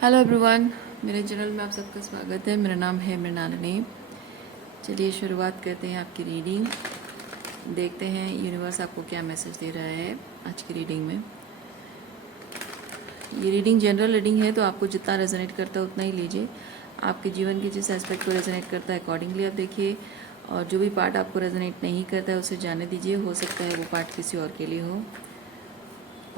Hello everyone, मेरे channel में आप सबका स्वागत है। मेरा नाम है मृणालिनी। चलिए शुरुआत करते हैं आपकी रीडिंग। देखते हैं यूनिवर्स आपको क्या मैसेज दे रहा है आज की रीडिंग में। ये रीडिंग जनरल रीडिंग है, तो आपको जितना रेजोनेट करता है उतना ही लीजिए। आपके जीवन के जिस एस्पेक्ट को रेजोनेट करता है अकॉर्डिंगली आप देखिए, और जो भी पार्ट आपको रेजोनेट नहीं करता है उसे जाने दीजिए। हो सकता है वो पार्ट किसी और के लिए हो।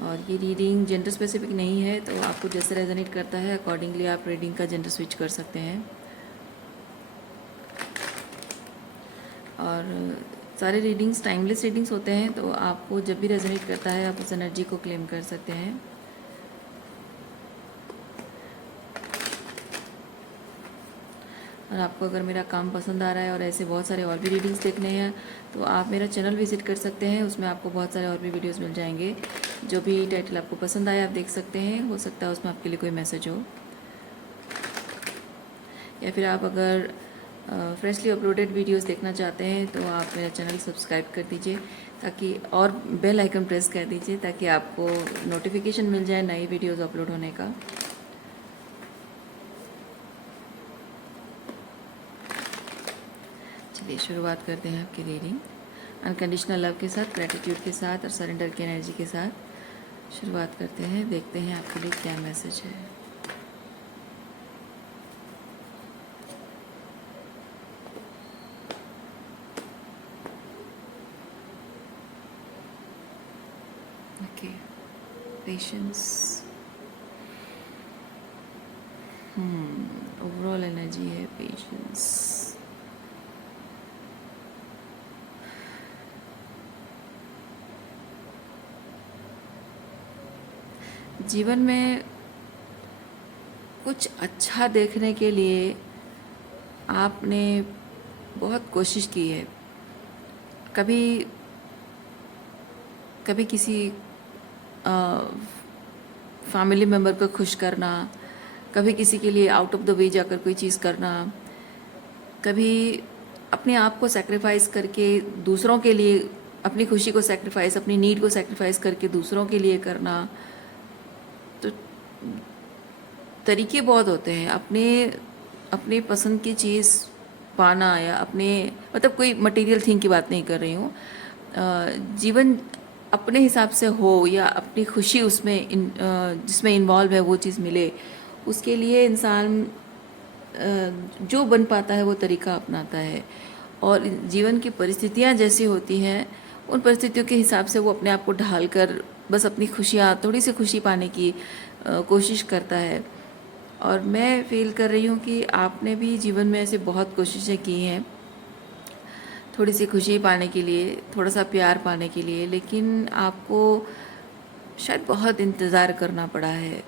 और ये रीडिंग जेंडर स्पेसिफिक नहीं है, तो आपको जैसे रेजोनेट करता है अकॉर्डिंगली आप रीडिंग का जेंडर स्विच कर सकते हैं। और सारे रीडिंग्स टाइमलेस रीडिंग्स होते हैं, तो आपको जब भी रेजोनेट करता है आप उस एनर्जी को क्लेम कर सकते हैं। और आपको अगर मेरा काम पसंद आ रहा है और ऐसे बहुत सारे और भी रीडिंग्स देखने हैं तो आप मेरा चैनल विज़िट कर सकते हैं। उसमें आपको बहुत सारे और भी वीडियोस मिल जाएंगे। जो भी टाइटल आपको पसंद आए आप देख सकते हैं। हो सकता है उसमें आपके लिए कोई मैसेज हो, या फिर आप अगर फ्रेशली अपलोडेड वीडियोस देखना चाहते हैं तो आप मेरा चैनल सब्सक्राइब कर दीजिए, ताकि और बेल आइकन प्रेस कर दीजिए ताकि आपको नोटिफिकेशन मिल जाए नई वीडियोस अपलोड होने का। चलिए शुरुआत करते हैं आपकी रीडिंग अनकंडीशनल लव के साथ, ग्रेटिट्यूड के साथ और सरेंडर की एनर्जी के साथ शुरुआत करते हैं। देखते हैं आपके लिए क्या मैसेज है। Okay, patience. ओवरऑल एनर्जी है पेशेंस। जीवन में कुछ अच्छा देखने के लिए आपने बहुत कोशिश की है। कभी कभी किसी फैमिली मेम्बर को खुश करना, कभी किसी के लिए आउट ऑफ द वे जाकर कोई चीज़ करना, कभी अपने आप को सैक्रिफाइस करके दूसरों के लिए, अपनी खुशी को सैक्रिफाइस, अपनी नीड को सैक्रिफाइस करके दूसरों के लिए करना। तो तरीके बहुत होते हैं अपने अपने पसंद की चीज़ पाना, या अपने मतलब कोई मटेरियल थिंग की बात नहीं कर रही हूँ। जीवन अपने हिसाब से हो या अपनी खुशी उसमें जिसमें इन्वॉल्व है वो चीज़ मिले, उसके लिए इंसान जो बन पाता है वो तरीका अपनाता है। और जीवन की परिस्थितियाँ जैसी होती हैं उन परिस्थितियों के हिसाब से वो अपने आप को ढाल कर बस अपनी खुशियाँ, थोड़ी सी खुशी पाने की कोशिश करता है। और मैं फील कर रही हूँ कि आपने भी जीवन में ऐसे बहुत कोशिशें की हैं थोड़ी सी खुशी पाने के लिए, थोड़ा सा प्यार पाने के लिए, लेकिन आपको शायद बहुत इंतज़ार करना पड़ा है।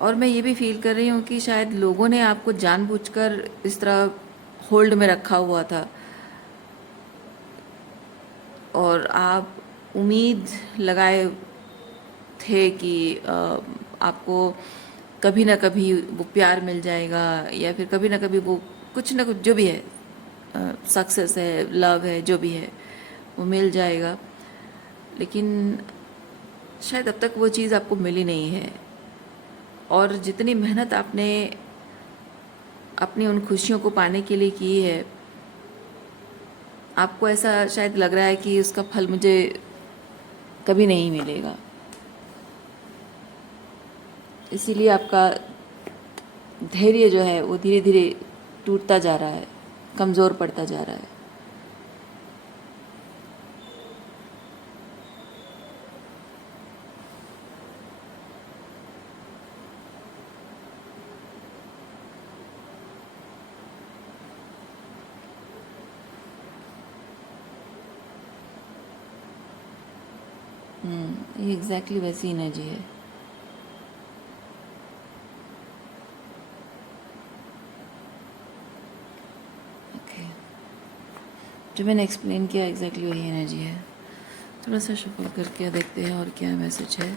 और मैं ये भी फील कर रही हूँ कि शायद लोगों ने आपको जानबूझकर इस तरह होल्ड में रखा हुआ था, और आप उम्मीद लगाए थे कि आपको कभी ना कभी वो प्यार मिल जाएगा, या फिर कभी ना कभी वो कुछ ना कुछ जो भी है, सक्सेस है, लव है, जो भी है वो मिल जाएगा। लेकिन शायद अब तक वो चीज़ आपको मिली नहीं है। और जितनी मेहनत आपने अपनी उन खुशियों को पाने के लिए की है, आपको ऐसा शायद लग रहा है कि उसका फल मुझे कभी नहीं मिलेगा। इसीलिए आपका धैर्य जो है वो धीरे धीरे टूटता जा रहा है, कमज़ोर पड़ता जा रहा है। ये एग्जैक्टली वैसी एनर्जी है। ओके, जो मैंने एक्सप्लेन किया एग्जैक्टली वही एनर्जी है। थोड़ा सा शफल करके देखते हैं और क्या मैसेज है।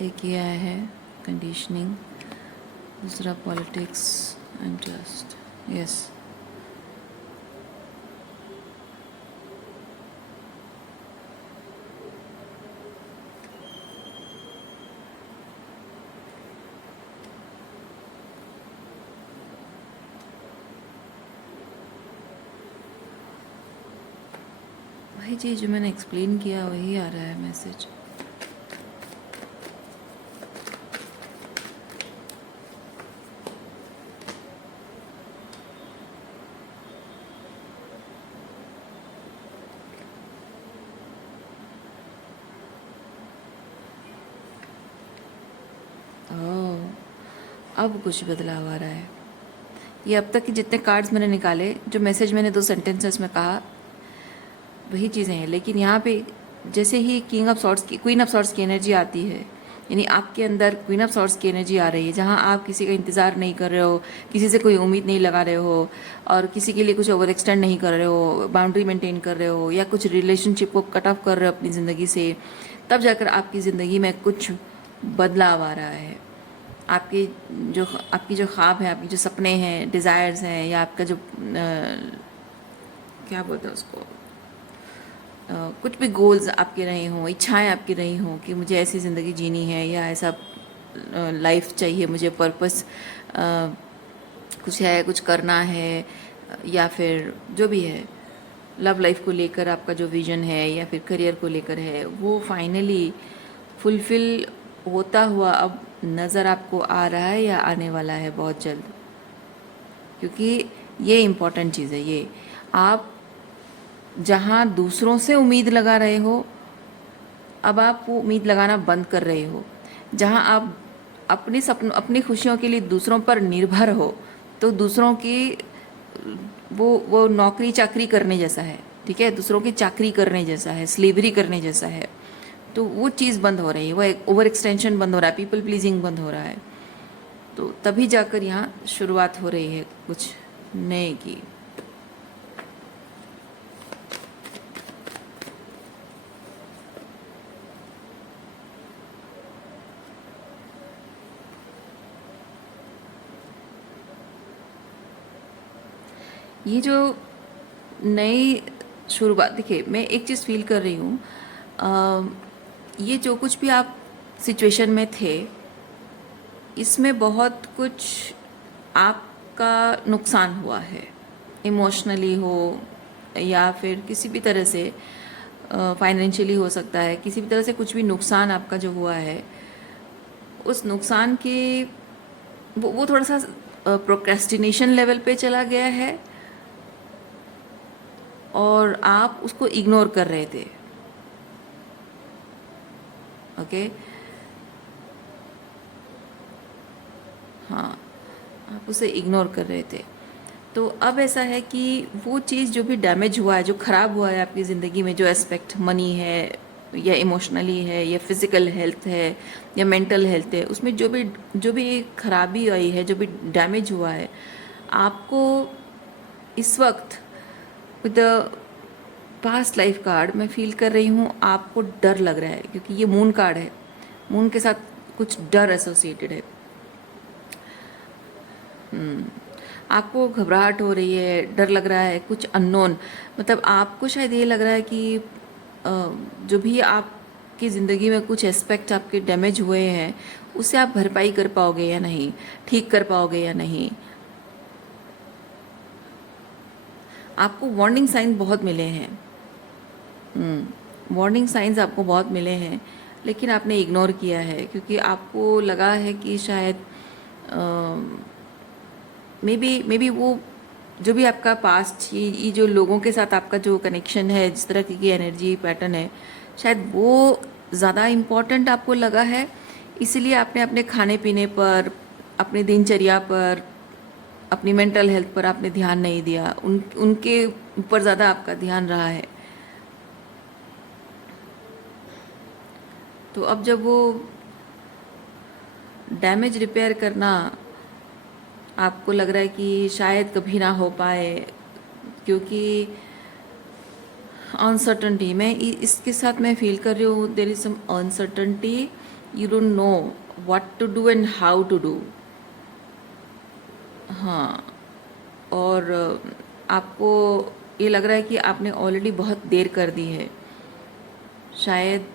एक ये आया है कंडीशनिंग, दूसरा पॉलिटिक्स एंड ट्रस्ट। यस, वही चीज़ जो मैंने एक्सप्लेन किया वही आ रहा है मैसेज। अब कुछ बदलाव आ रहा है। ये अब तक के जितने कार्ड्स मैंने निकाले, जो मैसेज मैंने 2 सेंटेंसेस में कहा, वही चीज़ें हैं। लेकिन यहाँ पे जैसे ही किंग ऑफ सॉर्ट्स की, क्वीन ऑफ सॉर्ट्स की एनर्जी आती है, यानी आपके अंदर क्वीन ऑफ सॉर्ट्स की एनर्जी आ रही है, जहाँ आप किसी का इंतज़ार नहीं कर रहे हो, किसी से कोई उम्मीद नहीं लगा रहे हो, और किसी के लिए कुछ ओवर एक्सटेंड नहीं कर रहे हो, बाउंड्री मेंटेन कर रहे हो, या कुछ रिलेशनशिप को कट ऑफ कर रहे हो अपनी ज़िंदगी से, तब जाकर आपकी ज़िंदगी में कुछ बदलाव आ रहा है। आपकी जो ख्वाब है, आपके जो सपने हैं, डिज़ायर्स हैं, या आपका जो क्या बोलते हैं उसको, कुछ भी गोल्स आपके रहे हों, इच्छाएं आपकी रही हों कि मुझे ऐसी ज़िंदगी जीनी है, या ऐसा लाइफ चाहिए, मुझे पर्पस कुछ है, कुछ करना है, या फिर जो भी है, लव लाइफ को लेकर आपका जो विज़न है, या फिर करियर को लेकर है, वो फाइनली फुलफ़िल होता हुआ अब नज़र आपको आ रहा है, या आने वाला है बहुत जल्द। क्योंकि ये इम्पॉर्टेंट चीज़ है। ये आप जहाँ दूसरों से उम्मीद लगा रहे हो, अब आप वो उम्मीद लगाना बंद कर रहे हो। जहाँ आप अपनी खुशियों के लिए दूसरों पर निर्भर हो, तो दूसरों की वो नौकरी चाकरी करने जैसा है, ठीक है, दूसरों की चाकरी करने जैसा है, स्लेवरी करने जैसा है। तो वो चीज़ बंद हो रही है, वो एक ओवर एक्सटेंशन बंद हो रहा है, पीपल प्लीजिंग बंद हो रहा है। तो तभी जाकर यहाँ शुरुआत हो रही है कुछ नए की। ये जो नई शुरुआत, देखिए मैं एक चीज़ फील कर रही हूँ, ये जो कुछ भी आप सिचुएशन में थे, इसमें बहुत कुछ आपका नुकसान हुआ है, इमोशनली हो या फिर किसी भी तरह से, फाइनेंशियली हो सकता है, किसी भी तरह से कुछ भी नुकसान आपका जो हुआ है, उस नुकसान के वो थोड़ा सा प्रोक्रेस्टिनेशन लेवल पे चला गया है, और आप उसको इग्नोर कर रहे थे। ओके, हाँ, आप उसे इग्नोर कर रहे थे। तो अब ऐसा है कि वो चीज़ जो भी डैमेज हुआ है, जो ख़राब हुआ है आपकी ज़िंदगी में, जो एस्पेक्ट मनी है, या इमोशनली है, या फिज़िकल हेल्थ है, या मेंटल हेल्थ है, उसमें जो भी खराबी आई है, जो भी डैमेज हुआ है, आपको इस वक्त विद पास्ट लाइफ कार्ड मैं फील कर रही हूँ, आपको डर लग रहा है, क्योंकि ये मून कार्ड है। मून के साथ कुछ डर एसोसिएटेड है। आपको घबराहट हो रही है, डर लग रहा है, कुछ अननोन, मतलब आपको शायद ये लग रहा है कि जो भी आपकी ज़िंदगी में कुछ एस्पेक्ट आपके डैमेज हुए हैं, उसे आप भरपाई कर पाओगे या नहीं, ठीक कर पाओगे या नहीं। आपको वार्निंग साइन बहुत मिले हैं, वार्निंग साइंस आपको बहुत मिले हैं, लेकिन आपने इग्नोर किया है, क्योंकि आपको लगा है कि शायद मे बी वो जो भी आपका पास्ट, ये जो लोगों के साथ आपका जो कनेक्शन है, जिस तरह की एनर्जी पैटर्न है, शायद वो ज़्यादा इम्पॉर्टेंट आपको लगा है। इसलिए आपने अपने खाने पीने पर, अपनी दिनचर्या पर, अपनी मेंटल हेल्थ पर आपने ध्यान नहीं दिया, उनके ऊपर ज़्यादा आपका ध्यान रहा है। तो अब जब वो डैमेज रिपेयर करना आपको लग रहा है कि शायद कभी ना हो पाए, क्योंकि अनसर्टनटी, मैं इसके साथ मैं फील कर रही हूँ, there is some uncertainty you don't know what to do and how to do. हाँ, और आपको ये लग रहा है कि आपने ऑलरेडी बहुत देर कर दी है शायद।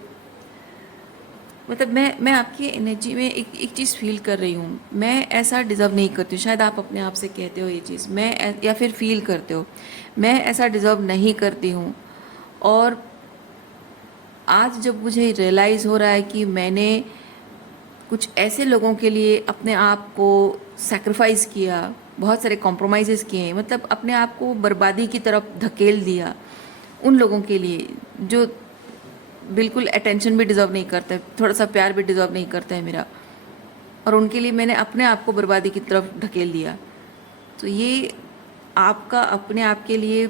मतलब मैं आपकी एनर्जी में एक चीज़ फील कर रही हूँ। मैं ऐसा डिज़र्व नहीं करती हूँ, शायद आप अपने आप से कहते हो ये चीज़, या फिर फील करते हो मैं ऐसा डिज़र्व नहीं करती हूँ। और आज जब मुझे रियलाइज़ हो रहा है कि मैंने कुछ ऐसे लोगों के लिए अपने आप को सैक्रिफाइस किया, बहुत सारे कॉम्प्रोमाइज़ेस किए, मतलब अपने आप को बर्बादी की तरफ धकेल दिया उन लोगों के लिए जो बिल्कुल अटेंशन भी डिज़र्व नहीं करते, थोड़ा सा प्यार भी डिज़र्व नहीं करते हैं मेरा, और उनके लिए मैंने अपने आप को बर्बादी की तरफ ढकेल दिया। तो ये आपका अपने आप के लिए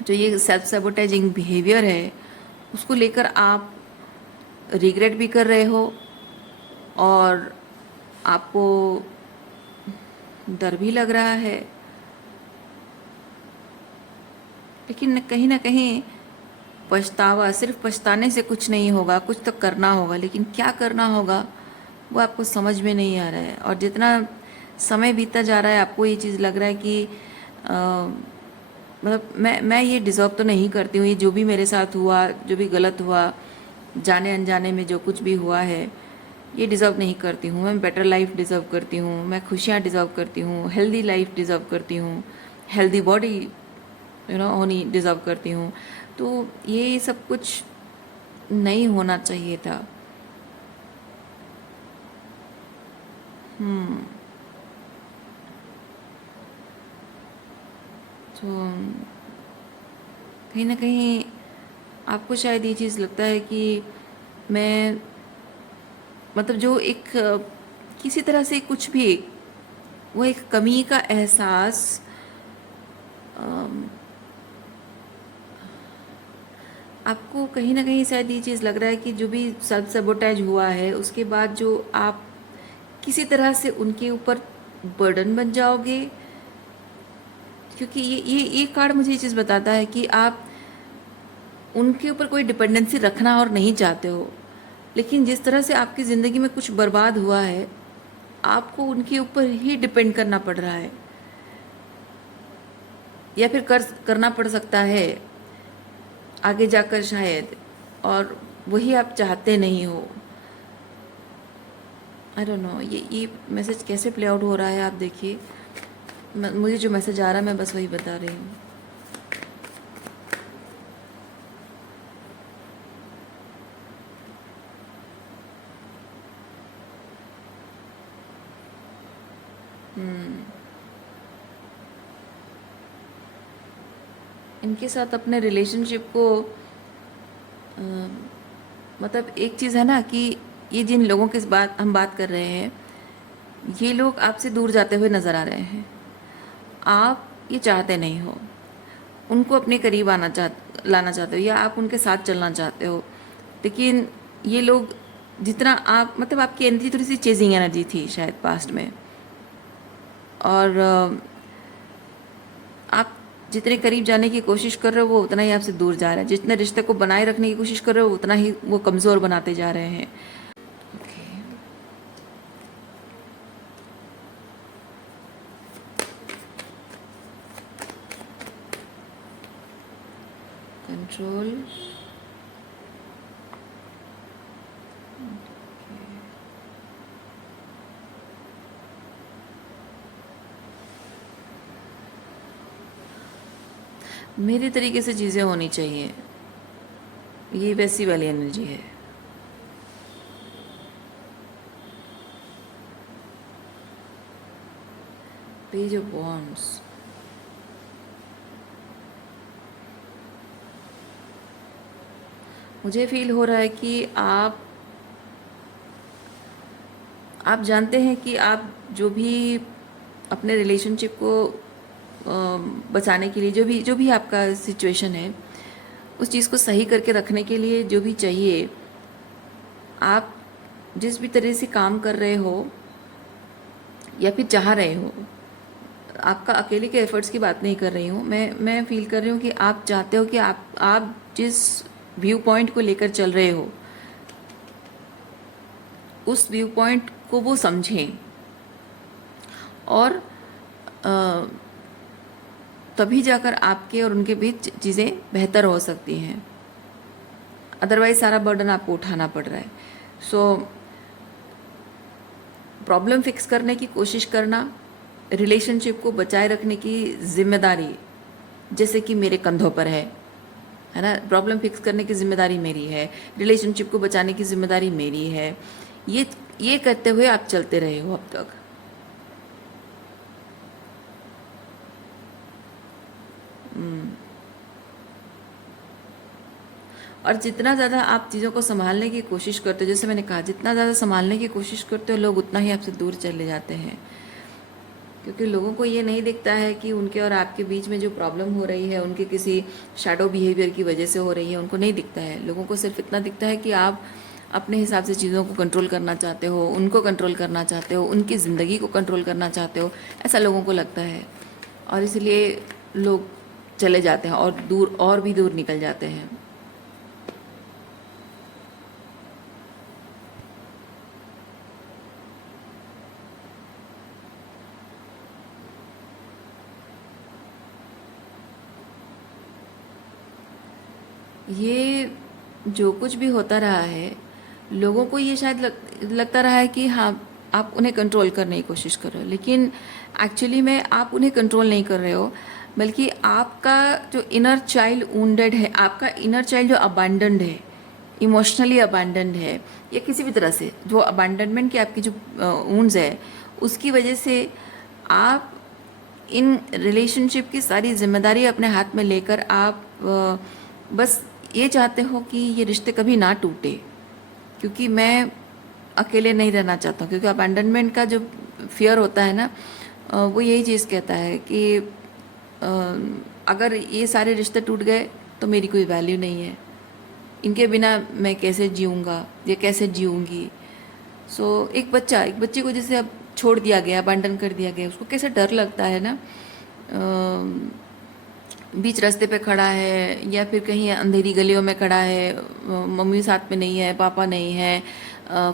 जो ये सेल्फ सैबोटाइजिंग बिहेवियर है उसको लेकर आप रिग्रेट भी कर रहे हो, और आपको डर भी लग रहा है, लेकिन कहीं ना कहीं पछतावा, सिर्फ पछताने से कुछ नहीं होगा, कुछ तो करना होगा, लेकिन क्या करना होगा वो आपको समझ में नहीं आ रहा है। और जितना समय बीतता जा रहा है आपको ये चीज़ लग रहा है कि मतलब मैं ये डिज़र्व तो नहीं करती हूँ, ये जो भी मेरे साथ हुआ, जो भी गलत हुआ, जाने अनजाने में जो कुछ भी हुआ है, ये डिज़र्व नहीं करती हूँ। मैं बेटर लाइफ डिज़र्व करती हूँ, मैं खुशियाँ डिज़र्व करती हूँ, हेल्दी लाइफ डिज़र्व करती हूँ, हेल्दी बॉडी होनी डिज़र्व करती हूँ। तो ये सब कुछ नहीं होना चाहिए था। तो कहीं ना कहीं आपको शायद ये चीज़ लगता है कि मैं, मतलब जो एक किसी तरह से कुछ भी, वो एक कमी का एहसास आपको कहीं ना कहीं शायद ये चीज़ लग रहा है कि जो भी सेल्फ सैबोटाइज हुआ है उसके बाद जो आप किसी तरह से उनके ऊपर बर्डन बन जाओगे। क्योंकि ये कार्ड मुझे ये चीज़ बताता है कि आप उनके ऊपर कोई डिपेंडेंसी रखना और नहीं चाहते हो, लेकिन जिस तरह से आपकी ज़िंदगी में कुछ बर्बाद हुआ है आपको उनके ऊपर ही डिपेंड करना पड़ रहा है, या फिर करना पड़ सकता है आगे जाकर शायद, और वही आप चाहते नहीं हो। आई डोंट नो ये मैसेज कैसे प्ले आउट हो रहा है, आप देखिए। मुझे जो मैसेज आ रहा है मैं बस वही बता रही हूँ। इनके साथ अपने रिलेशनशिप को मतलब एक चीज़ है ना कि ये जिन लोगों के बात हम बात कर रहे हैं, ये लोग आपसे दूर जाते हुए नज़र आ रहे हैं। आप ये चाहते नहीं हो, उनको अपने करीब लाना चाहते हो, या आप उनके साथ चलना चाहते हो, लेकिन ये लोग जितना आप, मतलब आपकी एनर्जी थोड़ी सी चेजिंग एनर्जी थी शायद पास्ट में, और आप जितने करीब जाने की कोशिश कर रहे हो वो उतना ही आपसे दूर जा रहा है। जितने रिश्ते को बनाए रखने की कोशिश कर रहे हो उतना ही वो कमज़ोर बनाते जा रहे हैं। कंट्रोल, मेरे तरीके से चीज़ें होनी चाहिए, ये वैसी वाली एनर्जी है। पेज ऑफ वॉन्ड्स, मुझे फील हो रहा है कि आप जानते हैं कि आप जो भी अपने रिलेशनशिप को बचाने के लिए, जो भी आपका सिचुएशन है, उस चीज़ को सही करके रखने के लिए जो भी चाहिए, आप जिस भी तरह से काम कर रहे हो या फिर चाह रहे हो, आपका अकेले के एफर्ट्स की बात नहीं कर रही हूँ मैं फील कर रही हूँ कि आप चाहते हो कि आप जिस व्यू पॉइंट को लेकर चल रहे हो, उस व्यू पॉइंट को वो समझें, और तभी जाकर आपके और उनके बीच चीज़ें बेहतर हो सकती हैं। अदरवाइज सारा बर्डन आपको उठाना पड़ रहा है। सो प्रॉब्लम फिक्स करने की कोशिश करना, रिलेशनशिप को बचाए रखने की जिम्मेदारी जैसे कि मेरे कंधों पर है ना। प्रॉब्लम फिक्स करने की जिम्मेदारी मेरी है, रिलेशनशिप को बचाने की जिम्मेदारी मेरी है। ये करते हुए आप चलते रहे हो अब तक। और जितना ज़्यादा आप चीज़ों को संभालने की कोशिश करते हो, जैसे मैंने कहा, जितना ज़्यादा संभालने की कोशिश करते हो लोग उतना ही आपसे दूर चले जाते हैं। क्योंकि लोगों को ये नहीं दिखता है कि उनके और आपके बीच में जो प्रॉब्लम हो रही है उनके किसी शैडो बिहेवियर की वजह से हो रही है, उनको नहीं दिखता है। लोगों को सिर्फ इतना दिखता है कि आप अपने हिसाब से चीज़ों को कंट्रोल करना चाहते हो, उनको कंट्रोल करना चाहते हो, उनकी ज़िंदगी को कंट्रोल करना चाहते हो, ऐसा लोगों को लगता है। और इसलिए लोग चले जाते हैं और दूर, और भी दूर निकल जाते हैं। ये जो कुछ भी होता रहा है, लोगों को ये शायद लगता रहा है कि हाँ, आप उन्हें कंट्रोल करने की कोशिश कर रहे हो, लेकिन एक्चुअली में आप उन्हें कंट्रोल नहीं कर रहे हो, बल्कि आपका जो इनर चाइल्ड वुंडेड है, आपका इनर चाइल्ड जो अबैंडन्ड है, इमोशनली अबैंडन्ड है, या किसी भी तरह से जो अबैंडनमेंट की आपकी जो वुंड्स है, उसकी वजह से आप इन रिलेशनशिप की सारी जिम्मेदारी अपने हाथ में लेकर आप बस ये चाहते हो कि ये रिश्ते कभी ना टूटे, क्योंकि मैं अकेले नहीं रहना चाहता हूँ। क्योंकि अबैंडनमेंट का जो फियर होता है ना, वो यही चीज़ कहता है कि अगर ये सारे रिश्ते टूट गए तो मेरी कोई वैल्यू नहीं है, इनके बिना मैं कैसे जीऊँगा या कैसे जीऊँगी। सो एक बच्चे को जैसे अब छोड़ दिया गया, अबैंडन कर दिया गया, उसको कैसे डर लगता है ना। बीच रास्ते पे खड़ा है या फिर कहीं अंधेरी गलियों में खड़ा है, मम्मी साथ में नहीं है, पापा नहीं है,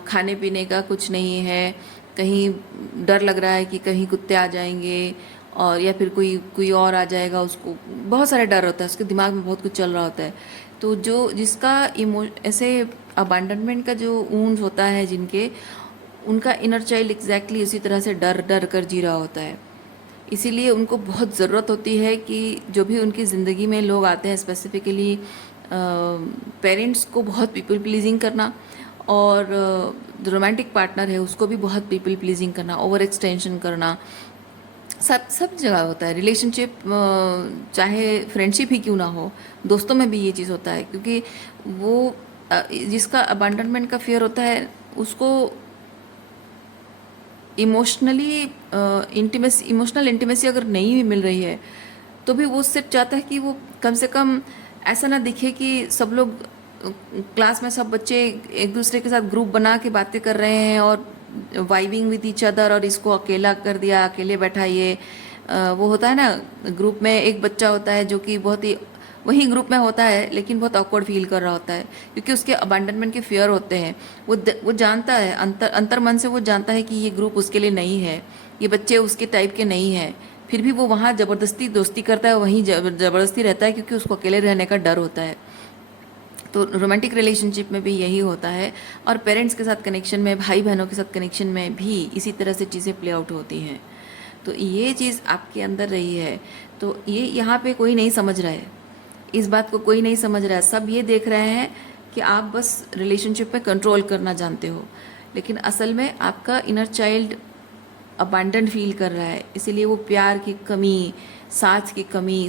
खाने पीने का कुछ नहीं है, कहीं डर लग रहा है कि कहीं कुत्ते आ जाएंगे और या फिर कोई और आ जाएगा, उसको बहुत सारा डर होता है, उसके दिमाग में बहुत कुछ चल रहा होता है। तो जो जिसका ऐसे अबैंडनमेंट का जो वुंड्स होता है जिनके, उनका इनर चाइल्ड एग्जैक्टली उसी तरह से डर डर कर जी रहा होता है। इसीलिए उनको बहुत ज़रूरत होती है कि जो भी उनकी ज़िंदगी में लोग आते हैं, स्पेसिफिकली पेरेंट्स को बहुत पीपल प्लीजिंग करना, और जो रोमांटिक पार्टनर है उसको भी बहुत पीपल प्लीजिंग करना, ओवर एक्सटेंशन करना, सब जगह होता है। रिलेशनशिप चाहे फ्रेंडशिप ही क्यों ना हो, दोस्तों में भी ये चीज़ होता है। क्योंकि वो जिसका अबैंडनमेंट का फियर होता है, उसको इमोशनल इंटीमेसी अगर नहीं भी मिल रही है तो भी वो सिर्फ चाहता है कि वो कम से कम ऐसा ना दिखे कि सब लोग क्लास में सब बच्चे एक दूसरे के साथ ग्रुप बना के बातें कर रहे हैं और वाइबिंग विद ईच अदर, और इसको अकेला कर दिया, अकेले बैठाइए। वो होता है ना, ग्रुप में एक बच्चा होता है जो कि बहुत ही वही ग्रुप में होता है लेकिन बहुत ऑकवर्ड फील कर रहा होता है, क्योंकि उसके अबैंडनमेंट के फियर होते हैं। वो जानता है, अंतर मन से वो जानता है कि ये ग्रुप उसके लिए नहीं है, ये बच्चे उसके टाइप के नहीं हैं, फिर भी वो वहाँ ज़बरदस्ती दोस्ती करता है, वहीं ज़बरदस्ती रहता है, क्योंकि उसको अकेले रहने का डर होता है। तो रोमांटिक रिलेशनशिप में भी यही होता है, और पेरेंट्स के साथ कनेक्शन में, भाई बहनों के साथ कनेक्शन में भी इसी तरह से चीज़ें प्ले आउट होती हैं। तो ये चीज़ आपके अंदर रही है, तो ये यहाँ पे कोई नहीं समझ रहा है, इस बात को कोई नहीं समझ रहा है। सब ये देख रहे हैं कि आप बस रिलेशनशिप में कंट्रोल करना जानते हो, लेकिन असल में आपका इनर चाइल्ड अबैंडन फील कर रहा है। इसीलिए वो प्यार की कमी, साथ की कमी,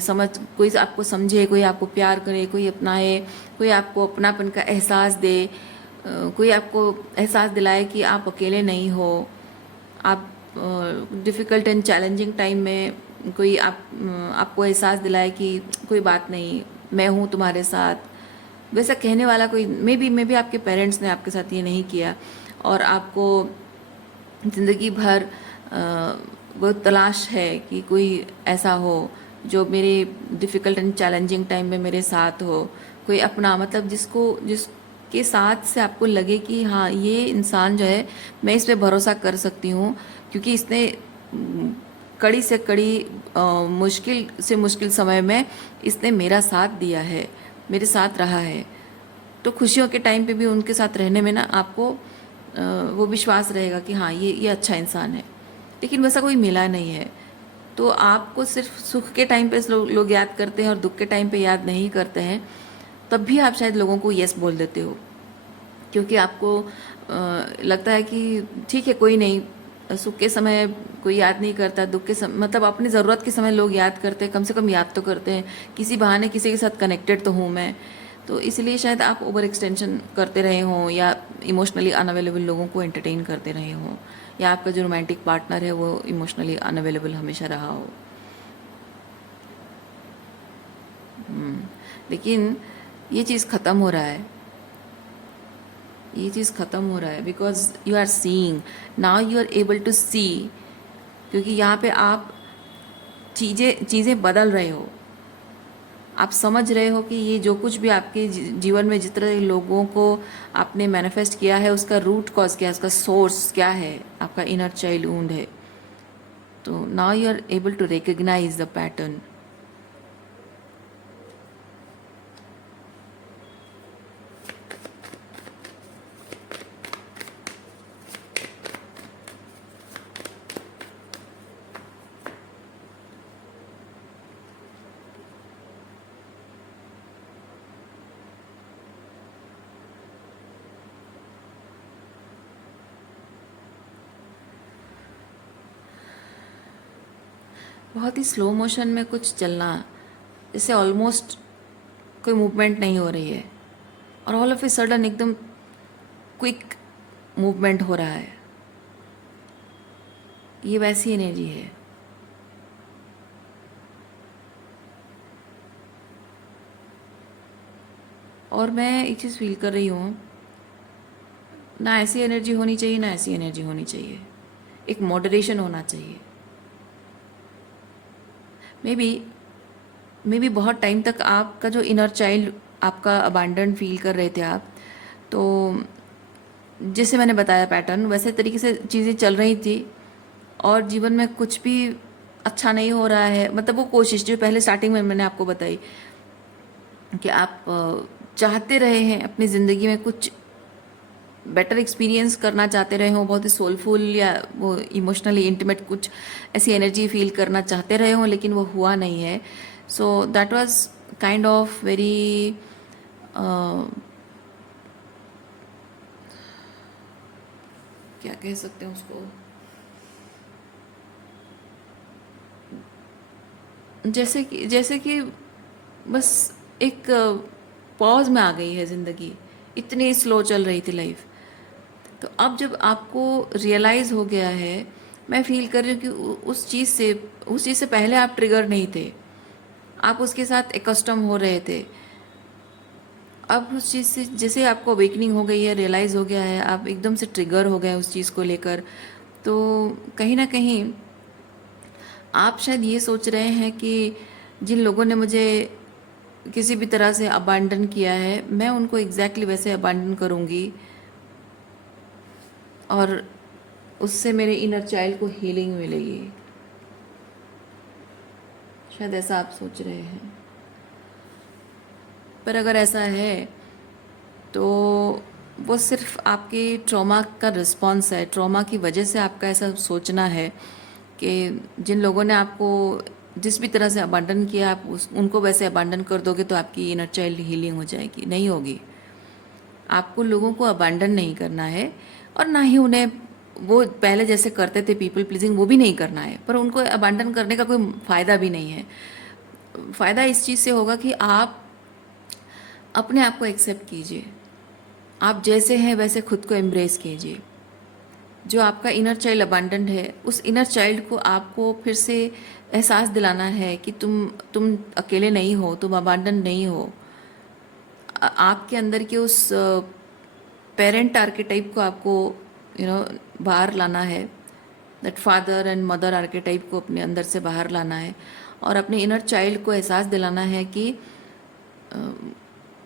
कोई आपको समझे, कोई आपको प्यार करे, कोई अपनाए, कोई आपको अपनापन का एहसास दे, कोई आपको एहसास दिलाए कि आप अकेले नहीं हो। आप डिफ़िकल्ट एंड चैलेंजिंग टाइम में कोई आपको एहसास दिलाए कि कोई बात नहीं, मैं हूँ तुम्हारे साथ। वैसा कहने वाला कोई, मे बी आपके पेरेंट्स ने आपके साथ ये नहीं किया, और आपको ज़िंदगी भर बहुत तलाश है कि कोई ऐसा हो जो मेरे डिफ़िकल्ट एंड चैलेंजिंग टाइम में मेरे साथ हो, कोई अपना, मतलब के साथ से आपको लगे कि हाँ ये इंसान जो है मैं इस पे भरोसा कर सकती हूँ, क्योंकि इसने कड़ी से कड़ी मुश्किल से मुश्किल समय में इसने मेरा साथ दिया है, मेरे साथ रहा है। तो खुशियों के टाइम पे भी उनके साथ रहने में ना आपको वो विश्वास रहेगा कि हाँ ये अच्छा इंसान है। लेकिन वैसा कोई मिला नहीं है, तो आपको सिर्फ सुख के टाइम पे लोग याद करते हैं और दुख के टाइम पे याद नहीं करते हैं। तब भी आप शायद लोगों को यस बोल देते हो, क्योंकि आपको लगता है कि ठीक है कोई नहीं, सुख के समय कोई याद नहीं करता, दुख के समय मतलब अपनी ज़रूरत के समय लोग याद करते हैं, कम से कम याद तो करते हैं, किसी बहाने किसी के साथ कनेक्टेड तो हूँ मैं। तो इसलिए शायद आप ओवर एक्सटेंशन करते रहे हों, या इमोशनली अनअवेलेबल लोगों को एंटरटेन करते रहे हों, या आपका जो रोमांटिक पार्टनर है वो इमोशनली अनअवेलेबल हमेशा रहा हो। लेकिन ये चीज़ ख़त्म हो रहा है, ये चीज़ ख़त्म हो रहा है, because you are seeing now, you are able to see. क्योंकि यहाँ पे आप चीज़ें चीज़ें बदल रहे हो, आप समझ रहे हो कि ये जो कुछ भी आपके जीवन में जिस तरह लोगों को आपने मैनिफेस्ट किया है उसका रूट कॉज क्या है, उसका सोर्स क्या है, आपका इनर चाइल्ड वुंड है। तो now you are able to recognise the pattern. बहुत ही स्लो मोशन में कुछ चलना, जैसे ऑलमोस्ट कोई मूवमेंट नहीं हो रही है, और ऑल ऑफ ए सडन एकदम क्विक मूवमेंट हो रहा है, ये वैसी एनर्जी है। और मैं एक चीज़ फील कर रही हूँ, ना ऐसी एनर्जी होनी चाहिए ना ऐसी एनर्जी होनी चाहिए, एक मॉडरेशन होना चाहिए। मे बी बहुत टाइम तक आपका जो इनर चाइल्ड आपका अबांडन फील कर रहे थे आप, तो जैसे मैंने बताया पैटर्न वैसे तरीके से चीज़ें चल रही थी, और जीवन में कुछ भी अच्छा नहीं हो रहा है। मतलब वो कोशिश जो पहले स्टार्टिंग में मैंने आपको बताई कि आप चाहते रहे हैं अपनी ज़िंदगी में कुछ बेटर एक्सपीरियंस करना चाहते रहे हों, बहुत ही सोलफुल या वो इमोशनली इंटीमेट कुछ ऐसी एनर्जी फील करना चाहते रहे हों, लेकिन वो हुआ नहीं है। So that was kind of very क्या कह सकते हैं उसको, जैसे कि बस एक पॉज में आ गई है ज़िंदगी, इतनी स्लो चल रही थी लाइफ। तो अब जब आपको रियलाइज़ हो गया है, मैं फील कर रही हूँ कि उस चीज़ से पहले आप ट्रिगर नहीं थे, आप उसके साथ एकस्टम हो रहे थे। अब उस चीज़ से जैसे आपको अवेकनिंग हो गई है, रियलाइज़ हो गया है, आप एकदम से ट्रिगर हो गए उस चीज़ को लेकर। तो कहीं ना कहीं आप शायद ये सोच रहे हैं कि जिन लोगों ने मुझे किसी भी तरह से अबांडन किया है, मैं उनको एग्जैक्टली वैसे अबांडन करूँगी, और उससे मेरे इनर चाइल्ड को हीलिंग मिलेगी। शायद ऐसा आप सोच रहे हैं, पर अगर ऐसा है तो वो सिर्फ आपके ट्रॉमा का रिस्पॉन्स है। ट्रॉमा की वजह से आपका ऐसा सोचना है कि जिन लोगों ने आपको जिस भी तरह से अबांडन किया, आप उनको वैसे अबांडन कर दोगे तो आपकी इनर चाइल्ड हीलिंग हो जाएगी। नहीं होगी। आपको लोगों को अबांडन नहीं करना है, और ना ही उन्हें वो पहले जैसे करते थे पीपल प्लीजिंग वो भी नहीं करना है, पर उनको अबांडन करने का कोई फ़ायदा भी नहीं है। फ़ायदा इस चीज़ से होगा कि आप अपने आप को एक्सेप्ट कीजिए, आप जैसे हैं वैसे खुद को एम्ब्रेस कीजिए। जो आपका इनर चाइल्ड अबांडन्ड है, उस इनर चाइल्ड को आपको फिर से एहसास दिलाना है कि तुम अकेले नहीं हो, तुम अबांडन नहीं हो। आपके अंदर के उस पेरेंट आर्केटाइप को आपको बाहर लाना है, that father and mother archetype को अपने अंदर से बाहर लाना है, और अपने इनर चाइल्ड को एहसास दिलाना है कि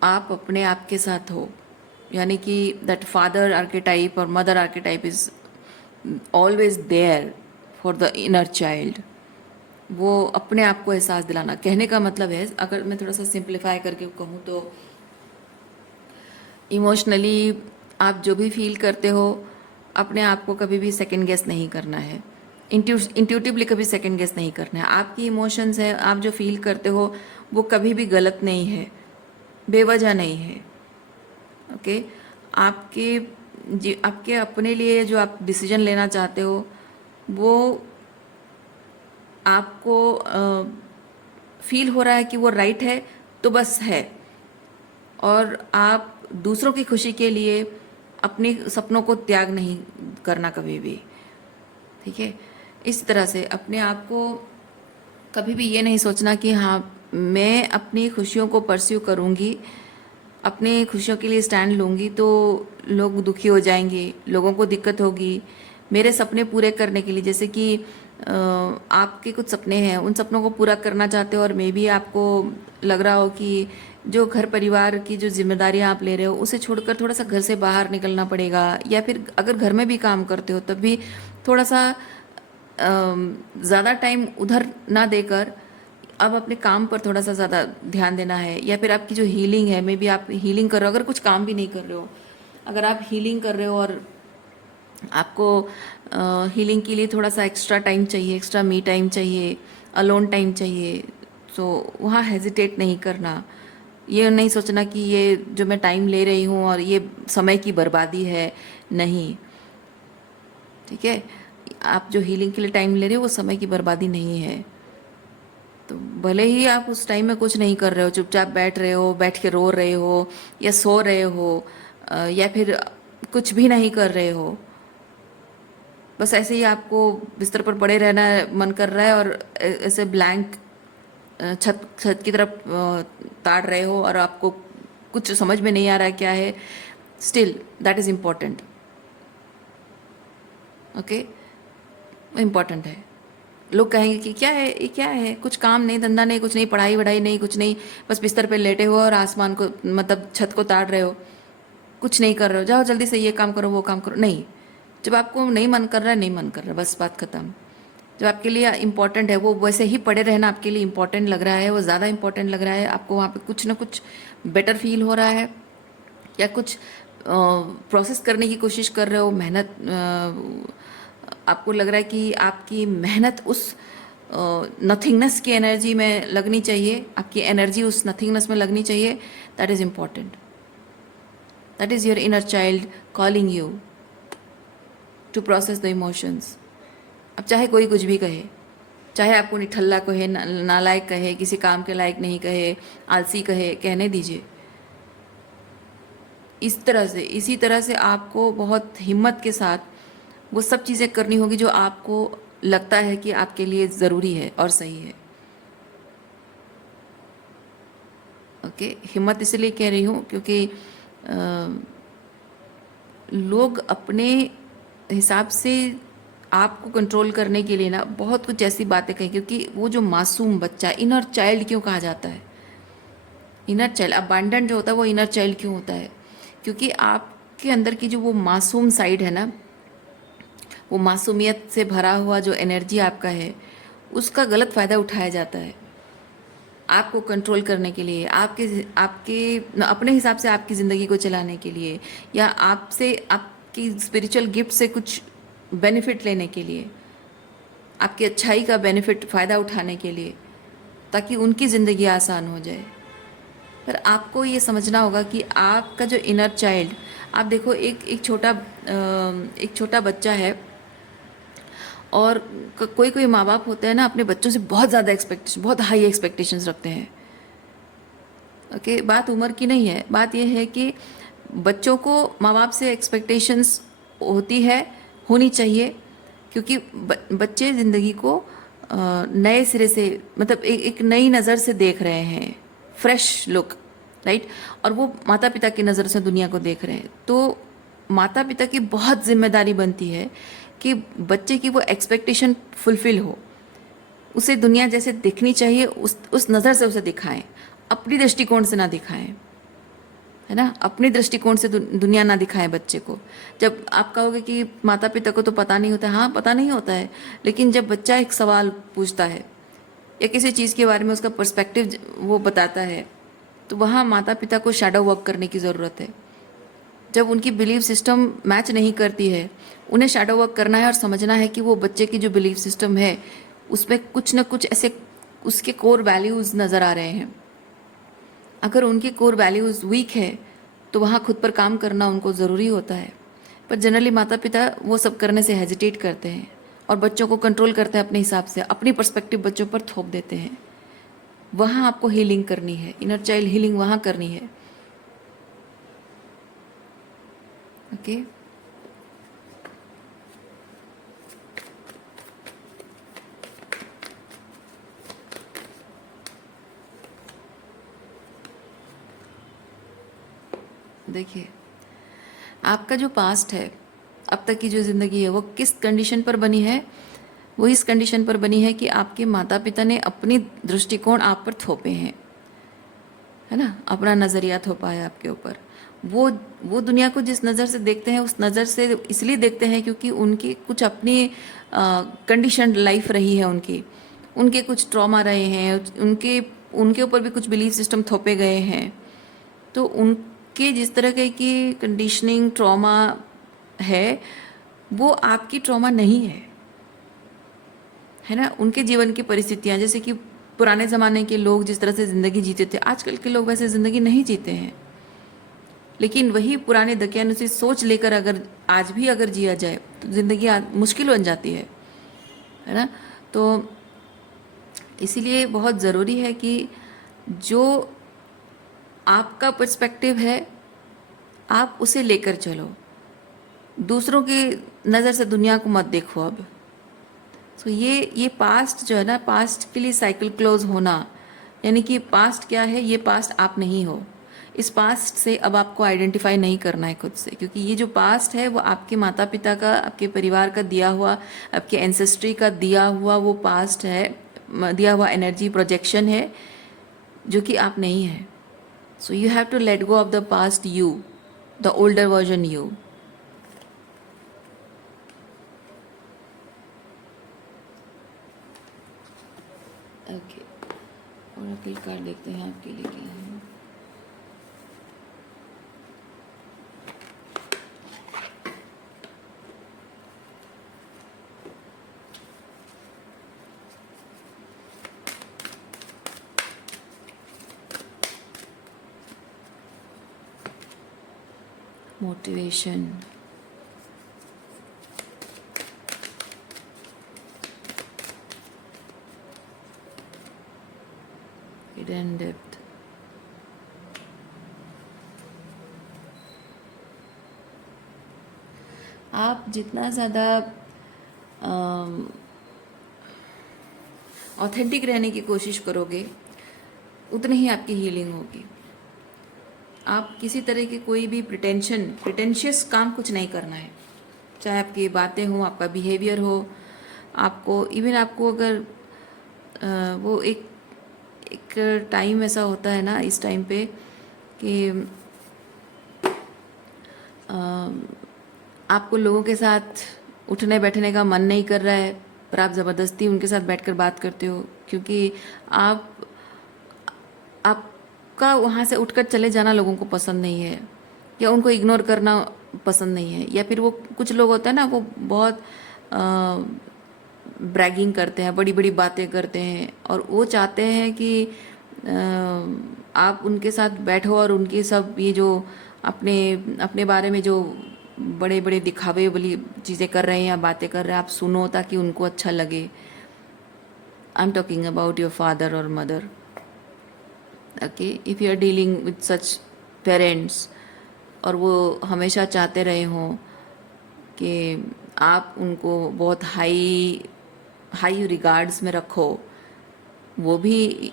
आप अपने आप के साथ हो, यानी कि दैट फादर आर्केटाइप और mother archetype is always there for the inner child. वो अपने आप को एहसास दिलाना, कहने का मतलब है, अगर मैं थोड़ा सा सिंप्लीफाई करके कहूँ तो इमोशनली आप जो भी फील करते हो अपने आप को कभी भी सेकंड गेस नहीं करना है, इंट्यूटिवली कभी सेकंड गेस नहीं करना है। आपकी इमोशंस है, आप जो फील करते हो वो कभी भी गलत नहीं है, बेवजह नहीं है। ओके, आपके अपने लिए जो आप डिसीजन लेना चाहते हो वो आपको फील हो रहा है कि वो राइट है तो बस है, और आप दूसरों की खुशी के लिए अपने सपनों को त्याग नहीं करना कभी भी। ठीक है, इस तरह से अपने आप को कभी भी ये नहीं सोचना कि हाँ मैं अपनी खुशियों को परस्यू करूँगी, अपने खुशियों के लिए स्टैंड लूँगी तो लोग दुखी हो जाएंगे, लोगों को दिक्कत होगी। मेरे सपने पूरे करने के लिए, जैसे कि आपके कुछ सपने हैं, उन सपनों को पूरा करना चाहते हो और मे बी आपको लग रहा हो कि जो घर परिवार की जो जिम्मेदारियां आप ले रहे हो उसे छोड़कर थोड़ा सा घर से बाहर निकलना पड़ेगा, या फिर अगर घर में भी काम करते हो तब भी थोड़ा सा ज़्यादा टाइम उधर ना देकर अब अपने काम पर थोड़ा सा ज़्यादा ध्यान देना है। या फिर आपकी जो हीलिंग है, मे बी आप हीलिंग कर रहे हो, अगर कुछ काम भी नहीं कर रहे हो, अगर आप हीलिंग कर रहे हो और आपको हीलिंग के लिए थोड़ा सा एक्स्ट्रा टाइम चाहिए, एक्स्ट्रा मी टाइम चाहिए, अलोन टाइम चाहिए, तो वहाँ हेजिटेट नहीं करना। ये नहीं सोचना कि ये जो मैं टाइम ले रही हूँ और ये समय की बर्बादी है, नहीं। ठीक है, आप जो हीलिंग के लिए टाइम ले रहे हो वो समय की बर्बादी नहीं है। तो भले ही आप उस टाइम में कुछ नहीं कर रहे हो, चुपचाप बैठ रहे हो, बैठ के रो रहे हो या सो रहे हो, या फिर कुछ भी नहीं कर रहे हो, बस ऐसे ही आपको बिस्तर पर पड़े रहना मन कर रहा है और ऐसे ब्लैंक छत छत की तरफ ताड़ रहे हो और आपको कुछ समझ में नहीं आ रहा है क्या है, still that is important. Okay, important है। लोग कहेंगे कि क्या है ये, क्या है, कुछ काम नहीं, धंधा नहीं, कुछ नहीं, पढ़ाई वढ़ाई नहीं, कुछ नहीं, बस बिस्तर पे लेटे हो और आसमान को मतलब छत को ताड़ रहे हो, कुछ नहीं कर रहे हो, जाओ जल्दी से ये काम करो वो काम करो। नहीं, जब आपको नहीं मन कर रहा है, नहीं मन कर रहा, बस बात खत्म। जब आपके लिए इम्पॉर्टेंट है, वो वैसे ही पड़े रहना आपके लिए इम्पॉर्टेंट लग रहा है, वो ज़्यादा इम्पॉर्टेंट लग रहा है, आपको वहाँ पे कुछ ना कुछ बेटर फील हो रहा है, या कुछ प्रोसेस करने की कोशिश कर रहे हो, मेहनत आपको लग रहा है कि आपकी मेहनत उस नथिंगनेस की एनर्जी में लगनी चाहिए, आपकी एनर्जी उस नथिंगनेस में लगनी चाहिए, that is important. That is your inner child calling you to process the emotions. अब चाहे कोई कुछ भी कहे, चाहे आपको निठल्ला कहे, नालायक कहे, किसी काम के लायक नहीं कहे, आलसी कहे, कहने दीजिए। इसी तरह से आपको बहुत हिम्मत के साथ वो सब चीज़ें करनी होगी जो आपको लगता है कि आपके लिए ज़रूरी है और सही है। ओके, हिम्मत इसलिए कह रही हूँ क्योंकि लोग अपने हिसाब से आपको कंट्रोल करने के लिए ना बहुत कुछ ऐसी बातें कहें, क्योंकि वो जो मासूम बच्चा, इनर चाइल्ड क्यों कहा जाता है, इनर चाइल्ड अबांडन जो होता है वो इनर चाइल्ड क्यों होता है, क्योंकि आपके अंदर की जो वो मासूम साइड है ना, वो मासूमियत से भरा हुआ जो एनर्जी आपका है, उसका गलत फ़ायदा उठाया जाता है आपको कंट्रोल करने के लिए, आपके आपके अपने हिसाब से आपकी ज़िंदगी को चलाने के लिए, या आपसे आपकी स्पिरिचुअल गिफ्ट से कुछ बेनिफिट लेने के लिए, आपकी अच्छाई का बेनिफिट फ़ायदा उठाने के लिए, ताकि उनकी ज़िंदगी आसान हो जाए। पर आपको ये समझना होगा कि आपका जो इनर चाइल्ड, आप देखो एक छोटा बच्चा है, और कोई कोई माँ बाप होते हैं ना अपने बच्चों से बहुत ज़्यादा एक्सपेक्टेशन, बहुत हाई एक्सपेक्टेशंस रखते हैं। ओके, बात उम्र की नहीं है, बात यह है कि बच्चों को माँ बाप से एक्सपेक्टेशंस होनी चाहिए, क्योंकि बच्चे ज़िंदगी को नए सिरे से, मतलब एक नई नज़र से देख रहे हैं, फ्रेश लुक, राइट, और वो माता पिता की नज़र से दुनिया को देख रहे हैं। तो माता पिता की बहुत जिम्मेदारी बनती है कि बच्चे की वो एक्सपेक्टेशन फुलफिल हो, उसे दुनिया जैसे दिखनी चाहिए उस नज़र से उसे दिखाएं, अपनी दृष्टिकोण से ना दिखाएं। है ना, अपने दृष्टिकोण से दुनिया ना दिखाएं बच्चे को। जब आप कहोगे कि माता पिता को तो पता नहीं होता, हाँ पता नहीं होता है, लेकिन जब बच्चा एक सवाल पूछता है या किसी चीज़ के बारे में उसका पर्सपेक्टिव वो बताता है, तो वहाँ माता पिता को शैडो वर्क करने की ज़रूरत है। जब उनकी बिलीफ सिस्टम मैच नहीं करती है, उन्हें शैडो वर्क करना है और समझना है कि वो बच्चे की जो बिलीफ सिस्टम है उसमें कुछ न कुछ ऐसे उसके कोर वैल्यूज़ नज़र आ रहे हैं। अगर उनकी कोर वैल्यूज़ वीक है तो वहाँ खुद पर काम करना उनको ज़रूरी होता है। पर जनरली माता पिता वो सब करने से हेजिटेट करते हैं और बच्चों को कंट्रोल करते हैं अपने हिसाब से, अपनी पर्सपेक्टिव बच्चों पर थोप देते हैं। वहाँ आपको हीलिंग करनी है, इनर चाइल्ड हीलिंग वहाँ करनी है। ओके देखिए, आपका जो पास्ट है, अब तक की जो ज़िंदगी है, वो किस कंडीशन पर बनी है? वो इस कंडीशन पर बनी है कि आपके माता पिता ने अपनी दृष्टिकोण आप पर थोपे हैं, है ना, अपना नज़रिया थोपा है आपके ऊपर। वो दुनिया को जिस नज़र से देखते हैं, उस नज़र से इसलिए देखते हैं क्योंकि उनकी कुछ अपनी कंडीशन लाइफ रही है, उनके कुछ ट्रॉमा रहे हैं, उनके ऊपर भी कुछ बिलीफ सिस्टम थोपे गए हैं। तो उनके जिस तरह की कंडीशनिंग ट्रॉमा है, वो आपकी ट्रॉमा नहीं है ना। उनके जीवन की परिस्थितियाँ, जैसे कि पुराने ज़माने के लोग जिस तरह से ज़िंदगी जीते थे, आजकल के लोग वैसे ज़िंदगी नहीं जीते हैं। लेकिन वही पुराने दकियानुसी सोच लेकर अगर आज भी अगर जिया जाए तो ज़िंदगी मुश्किल बन जाती है ना। तो इसीलिए बहुत ज़रूरी है कि जो आपका पर्सपेक्टिव है आप उसे लेकर चलो, दूसरों की नज़र से दुनिया को मत देखो अब। तो ये पास्ट जो है ना, पास्ट के लिए साइकिल क्लोज होना, यानी कि पास्ट क्या है, ये पास्ट आप नहीं हो। इस पास्ट से अब आपको आइडेंटिफाई नहीं करना है खुद से, क्योंकि ये जो पास्ट है वो आपके माता पिता का, आपके परिवार का दिया हुआ, आपके एंसेस्ट्री का दिया हुआ वो पास्ट है, दिया हुआ एनर्जी प्रोजेक्शन है, जो कि आप नहीं है। So you have to let go of the past you, the older version you. Okay, और अकेल कार्ड देखते हैं आपके लिए क्या है। मोटिवेशन, हिडन डेप्थ, आप जितना ज़्यादा ऑथेंटिक रहने की कोशिश करोगे उतनी ही आपकी हीलिंग होगी। आप किसी तरह की कोई भी प्रिटेंशियस काम कुछ नहीं करना है, चाहे आपकी बातें हो, आपका बिहेवियर हो, आपको इवन आपको अगर वो एक टाइम ऐसा होता है ना इस टाइम पे कि आपको लोगों के साथ उठने बैठने का मन नहीं कर रहा है, पर आप ज़बरदस्ती उनके साथ बैठकर बात करते हो, क्योंकि आपका वहाँ से उठकर चले जाना लोगों को पसंद नहीं है, या उनको इग्नोर करना पसंद नहीं है। या फिर वो कुछ लोग होते हैं ना, वो बहुत ब्रैगिंग करते हैं, बड़ी बड़ी बातें करते हैं, और वो चाहते हैं कि आप उनके साथ बैठो और उनकी सब ये जो अपने अपने बारे में जो बड़े बड़े दिखावे वाली चीज़ें कर रहे हैं या बातें कर रहे हैं, आप सुनो ताकि उनको अच्छा लगे। I am talking about your father और mother. Okay, if you are dealing with such parents, और वो हमेशा चाहते रहे हों कि आप उनको बहुत हाई रिगार्ड्स में रखो, वो भी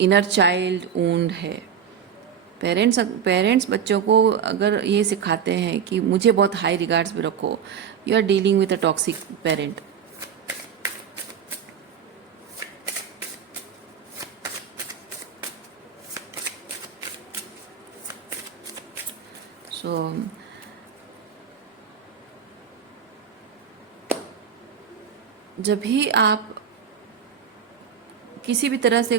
इनर चाइल्ड वुंड है। पेरेंट्स बच्चों को अगर ये सिखाते हैं कि मुझे बहुत हाई रिगार्ड्स में रखो, you are dealing with a toxic parent. So जब भी आप किसी भी तरह से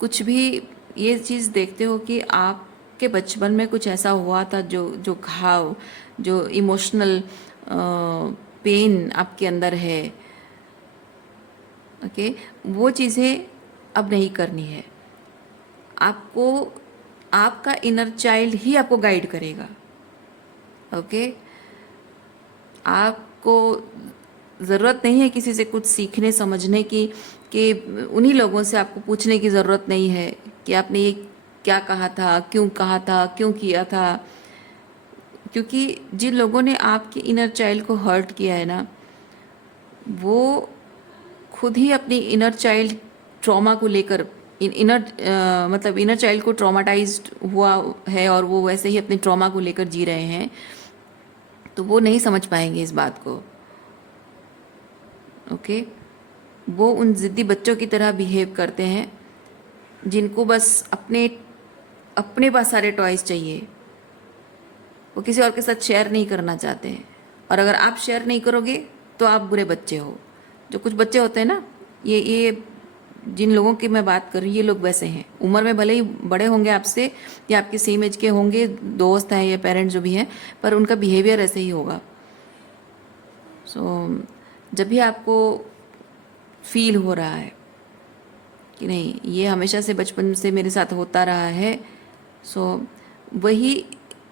कुछ भी ये चीज़ देखते हो कि आपके बचपन में कुछ ऐसा हुआ था जो जो घाव, जो इमोशनल पेन आपके अंदर है, ओके, वो चीज़ें अब नहीं करनी है आपको। आपका इनर चाइल्ड ही आपको गाइड करेगा, ओके। आपको ज़रूरत नहीं है किसी से कुछ सीखने समझने की, कि उन्हीं लोगों से आपको पूछने की ज़रूरत नहीं है कि आपने ये क्या कहा था, क्यों किया था। क्योंकि जिन लोगों ने आपके इनर चाइल्ड को हर्ट किया है ना, वो खुद ही अपनी इनर चाइल्ड ट्रॉमा को लेकर मतलब इनर चाइल्ड को ट्रॉमाटाइज्ड हुआ है और वो वैसे ही अपने ट्रॉमा को लेकर जी रहे हैं, तो वो नहीं समझ पाएंगे इस बात को, ओके। वो उन ज़िद्दी बच्चों की तरह बिहेव करते हैं जिनको बस अपने अपने पास सारे टॉयज़ चाहिए, वो किसी और के साथ शेयर नहीं करना चाहते हैं। और अगर आप शेयर नहीं करोगे तो आप बुरे बच्चे हो। जो कुछ बच्चे होते हैं ना, ये जिन लोगों की मैं बात कर रही हूँ, ये लोग वैसे हैं। उम्र में भले ही बड़े होंगे आपसे या आपके सेम एज के होंगे, दोस्त हैं या पेरेंट्स जो भी हैं, पर उनका बिहेवियर ऐसे ही होगा। सो जब भी आपको फील हो रहा है कि नहीं ये हमेशा से बचपन से मेरे साथ होता रहा है, सो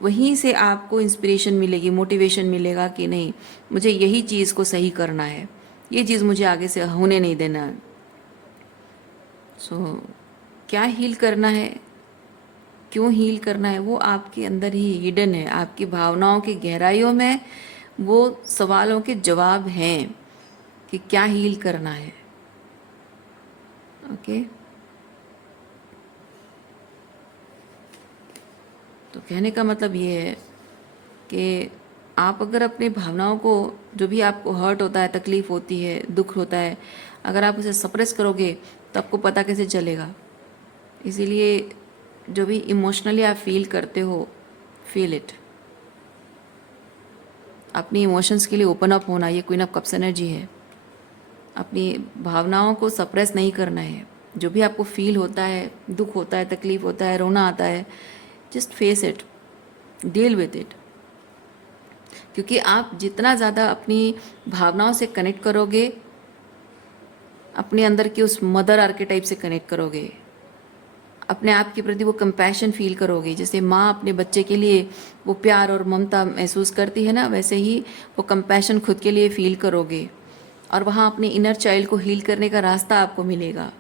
वहीं से आपको इंस्पिरेशन मिलेगी, मोटिवेशन मिलेगा कि नहीं मुझे यही चीज़ को सही करना है, ये चीज़ मुझे आगे से होने नहीं देना है। सो क्या हील करना है, क्यों हील करना है, वो आपके अंदर ही हिडन है, आपकी भावनाओं की गहराइयों में वो सवालों के जवाब हैं कि क्या हील करना है, ओके। तो कहने का मतलब ये है कि आप अगर अपनी भावनाओं को, जो भी आपको हर्ट होता है, तकलीफ़ होती है, दुख होता है, अगर आप उसे सप्रेस करोगे तो आपको पता कैसे चलेगा। इसीलिए जो भी इमोशनली आप फील करते हो, फील इट। अपनी इमोशंस के लिए ओपन अप होना, ये क्वीन ऑफ कप्स एनर्जी है। अपनी भावनाओं को सप्रेस नहीं करना है। जो भी आपको फील होता है, दुख होता है, तकलीफ़ होता है, रोना आता है, just face it, deal with it. क्योंकि आप जितना ज़्यादा अपनी भावनाओं से कनेक्ट करोगे, अपने अंदर की उस मदर आर्केटाइप से कनेक्ट करोगे, अपने आप के प्रति वो कंपैशन फील करोगे। जैसे माँ अपने बच्चे के लिए वो प्यार और ममता महसूस करती है ना, वैसे ही वो कंपैशन खुद के लिए फील करोगे और वहाँ अपने इनर चाइल्ड को हील करने का रास्ता आपको मिलेगा।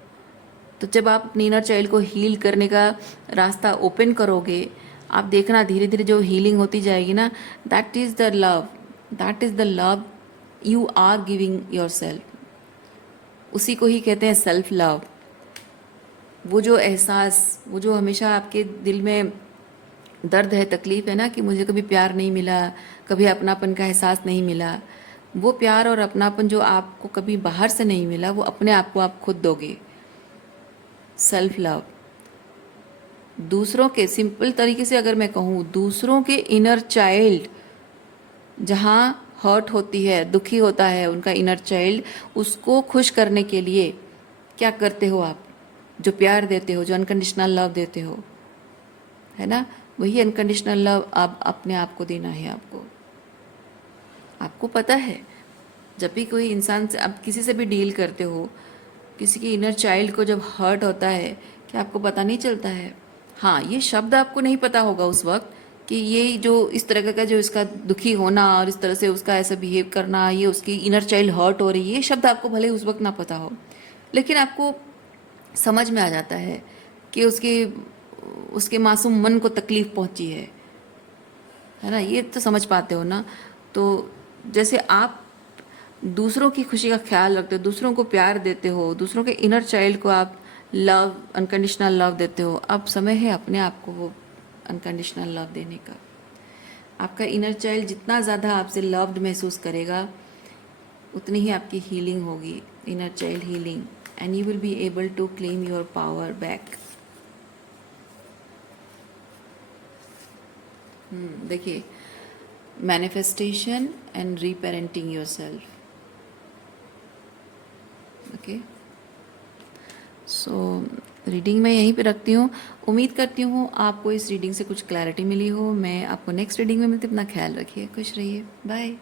तो जब आप अपने इनर चाइल्ड को हील करने का रास्ता ओपन करोगे, आप देखना धीरे धीरे जो हीलिंग होती जाएगी ना, that is the love, that is the love you are giving yourself. उसी को ही कहते हैं सेल्फ लव। वो जो एहसास, वो जो हमेशा आपके दिल में दर्द है, तकलीफ़ है ना कि मुझे कभी प्यार नहीं मिला, कभी अपनापन का एहसास नहीं मिला, वो प्यार और अपनापन जो आपको कभी बाहर से नहीं मिला, वो अपने आप को आप खुद दोगे। Self love. दूसरों के, सिंपल तरीके से अगर मैं कहूँ, दूसरों के इनर चाइल्ड जहाँ हर्ट होती है, दुखी होता है उनका इनर चाइल्ड, उसको खुश करने के लिए क्या करते हो आप? जो प्यार देते हो, जो अनकंडीशनल लव देते हो, है ना, वही अनकंडीशनल लव आप अपने आप को देना है। आपको पता है, जब भी कोई इंसान से आप किसी से भी डील करते हो, किसी के इनर चाइल्ड को जब हर्ट होता है, क्या आपको पता नहीं चलता है? हाँ, ये शब्द आपको नहीं पता होगा उस वक्त कि ये जो इस तरह का जो इसका दुखी होना और इस तरह से उसका ऐसा बिहेव करना, ये उसकी इनर चाइल्ड हर्ट हो रही है, ये शब्द आपको भले उस वक्त ना पता हो, लेकिन आपको समझ में आ जाता है कि उसके मासूम मन को तकलीफ़ पहुंची है ना, ये तो समझ पाते हो ना। तो जैसे आप दूसरों की खुशी का ख्याल रखते हो, दूसरों को प्यार देते हो, दूसरों के इनर चाइल्ड को आप लव, अनकंडीशनल लव देते हो, अब समय है अपने आप को वो अनकंडीशनल लव देने का। आपका इनर चाइल्ड जितना ज़्यादा आपसे लव्ड महसूस करेगा, उतनी ही आपकी हीलिंग होगी, inner child healing, and you will be able to claim your power back. देखिए, manifestation and reparenting yourself. Okay, so reading मैं यहीं पे रखती हूँ। उम्मीद करती हूँ आपको इस रीडिंग से कुछ क्लैरिटी मिली हो। मैं आपको नेक्स्ट रीडिंग में मिलती हूँ। अपना ख्याल रखिए, खुश रहिए, बाय।